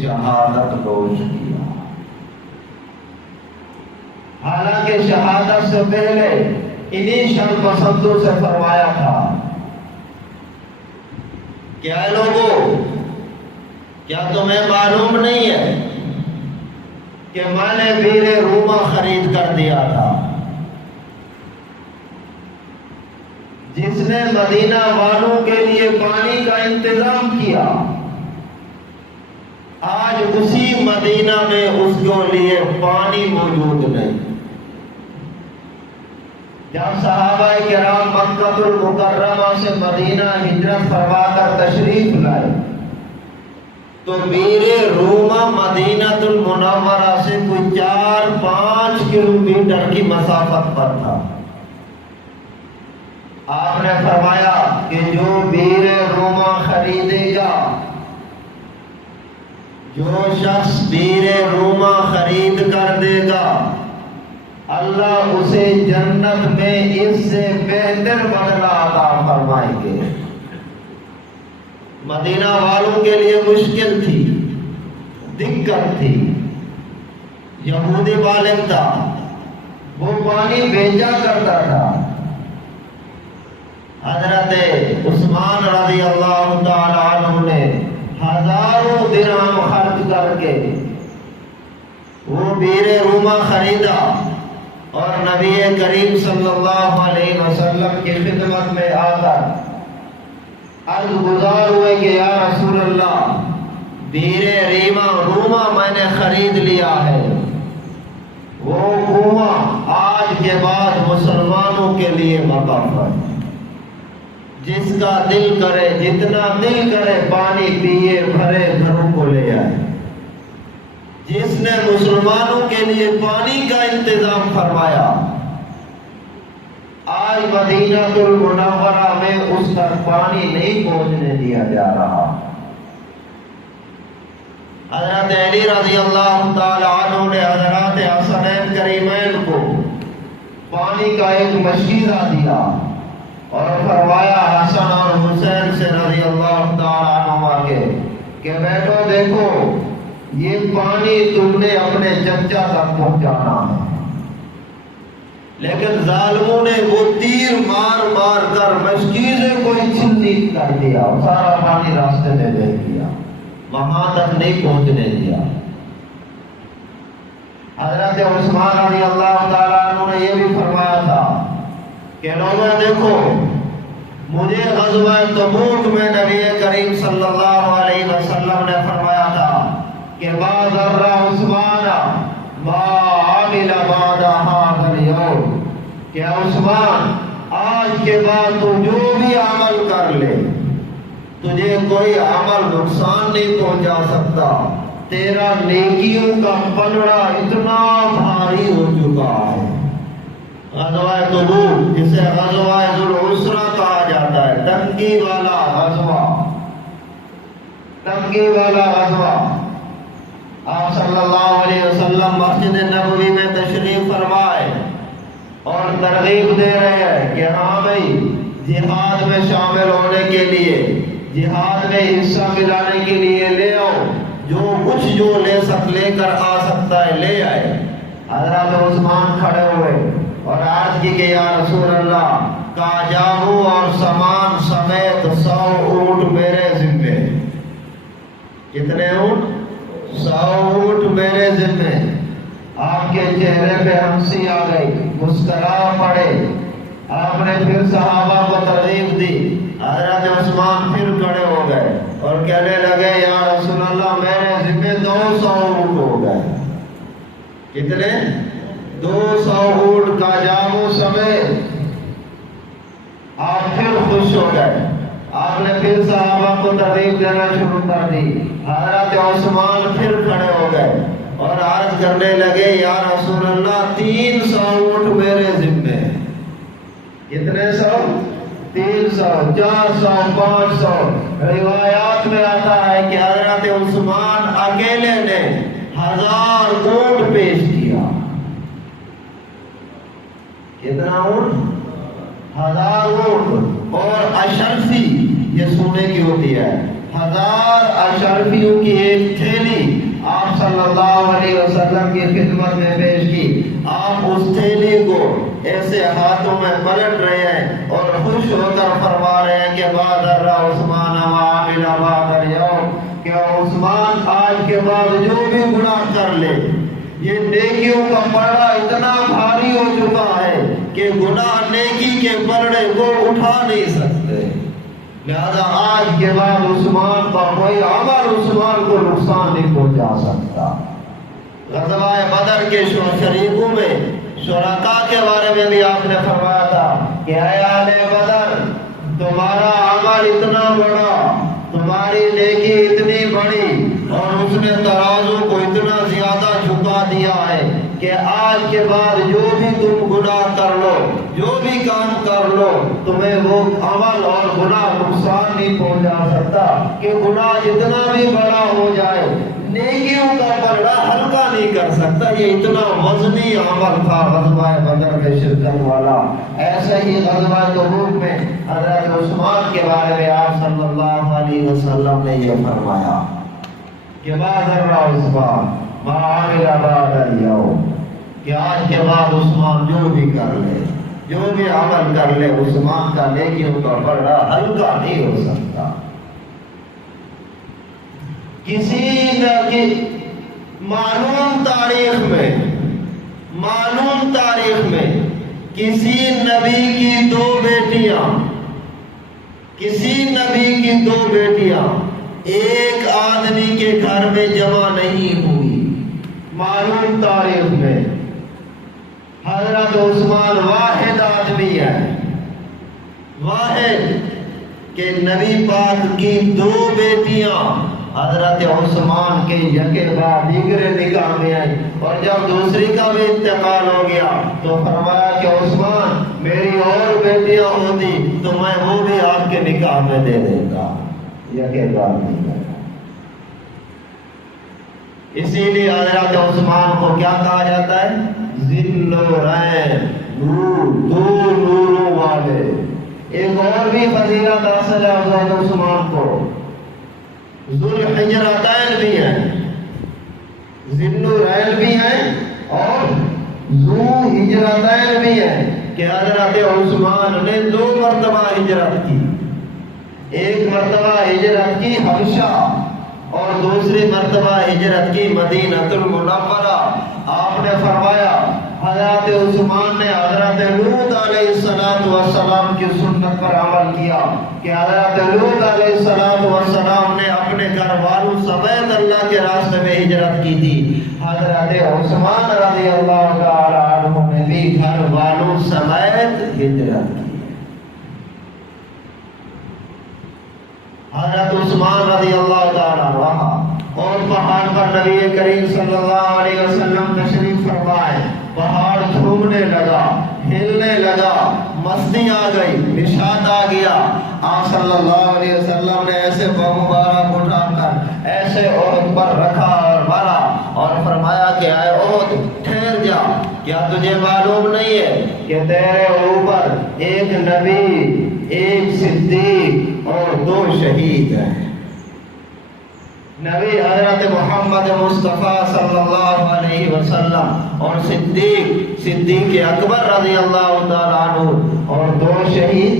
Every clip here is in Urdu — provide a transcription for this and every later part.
شہادت نوش کیا. حالانکہ شہادت سے پہلے انہی شر پسندوں سے فرمایا تھا کہ اے لوگوں، کیا تمہیں معلوم نہیں ہے کہ میں نے بیر روما خرید کر دیا تھا، جس نے مدینہ والوں کے لیے پانی کا انتظام کیا، آج اسی مدینہ میں اس کے لیے پانی موجود نہیں. جب صحابہ کرام مکہ المکرمہ سے مدینہ ہجرت فرما کر تشریف لائے تو بیر روما مدینہ المنورہ سے کوئی 4-5 کلومیٹر کی مسافت پر تھا. آپ نے فرمایا کہ جو بیر روما خریدے گا، جو شخص بیر روما خرید کر دے گا، اللہ اسے جنت میں اس سے بہتر بدلہ عطا فرمائیں گے. مدینہ والوں کے لیے مشکل تھی، دقت تھی. یہودی بالغ تھا، وہ پانی بھیجا کرتا تھا. حضرت عثمان رضی اللہ تعالی عنہ نے ہزاروں درہم خرچ کر کے وہ بیر روما خریدا اور نبی کریم صلی اللہ علیہ وسلم کی خدمت میں آ کر عرض گزار ہوئے کہ یا رسول اللہ، بیر روما میں نے خرید لیا ہے، وہ کنواں آج کے بعد مسلمانوں کے لیے وقف ہے. جس کا دل کرے، جتنا دل کرے پانی پیے، بھرے گھروں کو لے آئے. جس نے مسلمانوں کے لیے پانی کا انتظام فرمایا، آج مدینہ المنورہ میں اس تک پانی نہیں پہنچنے دیا جا رہا. حضرت علی رضی اللہ تعالی عنہ نے حضرات حسنین کریمین کو پانی کا ایک مشکیزہ دیا اور فرمایا حسن اور حسین سے رضی اللہ تعالی عنہ کے کہ بیٹھو دیکھو، یہ پانی تم نے اپنے چچا تک پہنچانا ہے. لیکن ظالموں نے وہ تیر مار مار کر مشکیزے کو چھلنی کر دیا، سارا پانی راستے میں دے دیا، وہاں تک نہیں پہنچنے دیا. حضرت عثمان رضی اللہ تعالیٰ عنہ نے یہ بھی فرمایا تھا کہ لوگوں دیکھو، مجھے غزوہ تبوک میں نبی کریم صلی اللہ علیہ وسلم نے فرمایا تھا کہ ما ضر عثمان ما عمل بعد هذا اليوم، کہ عثمان آج کے بعد تو جو بھی عمل کر لے، تجھے کوئی عمل نقصان نہیں پہنچا سکتا. تیرا نیکیوں کا پلڑا اتنا بھاری ہو چکا ہے. غزوہ تبوک جسے غزوہ ذوالعسرہ کہا جاتا ہے، تنگی والا غزوہ، تنگی والا غزوہ. آپ صلی اللہ علیہ وسلم مسجد نبوی میں تشریف فرمائے اور ترغیب دے رہے ہیں کہ ہاں بھائی، جہاد میں شامل ہونے کے لیے، جہاد میں حصہ ملانے کے لیے لے آؤ، جو کچھ جو لے کر آ سکتا ہے لے آئے. حضرت عثمان کھڑے ہوئے اور عرض کی کہ یا رسول اللہ، کاجابو اور سامان سمیت 100 اونٹ میرے ذمے. کتنے اونٹ؟ 100 اونٹ میرے ذمے. آپ کے چہرے پہ ہنسی آ گئی، مسکرا پڑے. آپ نے پھر صحابہ کو ترغیب دی. حضرت عثمان پھر کھڑے ہو گئے اور کہنے لگے یا رسول اللہ، میرے ذمے 200 اونٹ ہو گئے. کتنے؟ 200 اونٹ کا جامو سمیت. آپ پھر خوش ہو گئے. آپ نے پھر صحابہ کو ترغیب دینا شروع کر دی. حضرت عثمان پھر کھڑے ہو گئے اور عرض کرنے لگے یا رسول اللہ، 300 اونٹ میرے ذمے. کتنے 100؟ 300، 400، 500. روایات میں آتا ہے کہ حضرت عثمان اکیلے نے 1000 اونٹ پیش کیا. کتنا اونٹ؟ 1000 اونٹ. اور اشرفی، یہ سونے کی ہوتی ہے، 1000 اشرفیوں کی ایک تھیلی الٹ رہے ہیں اور خوش ہو کر فرما رہے ہیں کہ بادر عثمان وعامل بادر یوم، کہ عثمان آج کے بعد جو بھی گناہ کر لے، یہ نیکیوں کا پلڑا اتنا بھاری ہو چکا ہے کہ گناہ نیکی کے پلڑے کو اٹھا نہیں سکتے، لہذا آج کے بعد عثمان کا کوئی عمل عثمان کو نقصان نہیں پہنچا سکتا۔ غزوہ بدر کے شریکوں میں شرکاء کے بارے میں بھی آپ نے فرمایا تھا کہ اے اہل بدر، تمہارا عمل اتنا بڑا، تمہاری نیکی اتنی بڑی، اور اس نے ترازو کو اتنا زیادہ جھکا دیا ہے کہ آج کے بعد جو بھی تم گناہ کر لو، جو بھی کام کر لو، تمہیں وہ عمل اور گناہ نقصان نہیں پہنچا سکتا، کہ گناہ جتنا بھی بڑا ہو جائے نیکیوں کا پلڑا ہلکا نہیں کر سکتا۔ یہ اتنا وزنی عمل تھا غزوہ بدر میں شرکت والا۔ ایسے ہی غزوہ تبوک میں حضرت عثمان کے بارے میں آپ صلی اللہ علیہ وسلم نے یہ فرمایا کہ بادر عثمان ما عمل بعد اليوم، کہ آج کے بعد عثمان جو بھی کر لے، جو بھی عمل کر لے، عثمان کا نیکیوں کا پلڑا ہلکا نہیں ہو سکتا۔ کسی نہ معلوم تاریخ میں کسی نبی کی دو بیٹیاں ایک آدمی کے گھر میں جمع نہیں ہوئی۔ معلوم تاریخ میں حضرت عثمان واحد آدمی ہے، واحد، کہ نبی پاک کی دو بیٹیاں حضرت عثمان کے یکے بعد دیگرے نکاح میں آئی، اور جب دوسری کا بھی انتقال ہو گیا تو فرمایا کہ عثمان میری اور بیٹیاں ہوتی تو میں وہ بھی آپ کے نکاح میں دے دیتا، یکے بعد نہیں کرتا۔ اسی لیے حضرت عثمان کو کیا کہا جاتا ہے؟ ذل العین، دو نوروں والے۔ ایک اور بھی فضیلت حاصل ہے حضرت عثمان کو، ذو الحجرتین بھی ہیں، ذل العین بھی ہیں اور ذو ہجرتین بھی ہیں، کہ حضرت عثمان نے 2 مرتبہ ہجرت کی، ایک مرتبہ ہجرت کی حبشہ اور دوسری مرتبہ ہجرت کی مدینہ المنورہ۔ آپ نے فرمایا حضرت عثمان نے حضرت لوط علیہ السلام کی سنت پر عمل کیا، کہ حضرت لوط علیہ السلام نے اپنے گھر والوں سمیت اللہ کے راستے میں ہجرت کی تھی، حضرت عثمان رضی اللہ تعالی عنہ نے بھی گھر والوں سمیت ہجرت کی۔ حضرت عثمان رضی اللہ تعالی عنہ اور پہاڑ پر نبی کریم صلی اللہ علیہ وسلم تشریف فرمائے، پہاڑ جھومنے لگا، ہلنے لگا، مستی آ گئی، نشاط آ گیا۔ آپ صلی اللہ علیہ وسلم نے ایسے مبارک اٹھا کر ایسے عہد پر رکھا اور مارا اور فرمایا کہ اے عہد ٹھہر جا، کیا تجھے معلوم نہیں ہے کہ تیرے اوپر ایک نبی، ایک صدیق اور 2 شہید ہیں؟ نبی حضرت محمد مصطفیٰ صلی اللہ علیہ وسلم اور صدیق اکبر رضی اللہ تعالیٰ عنہ، اور 2 شہید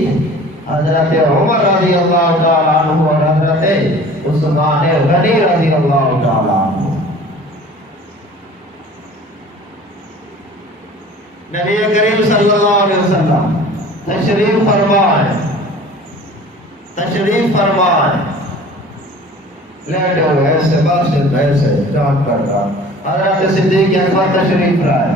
حضرت عمر رضی اللہ تعالیٰ عنہ اور حضرت عثمان غنی رضی اللہ تعالیٰ عنہ۔ نبی کریم صلی اللہ علیہ وسلم تشریف فرمائے لیٹے ہوئے ایسے بس ایسے جان کر رہا، حضرت صدیق اکبر تشریف لائے،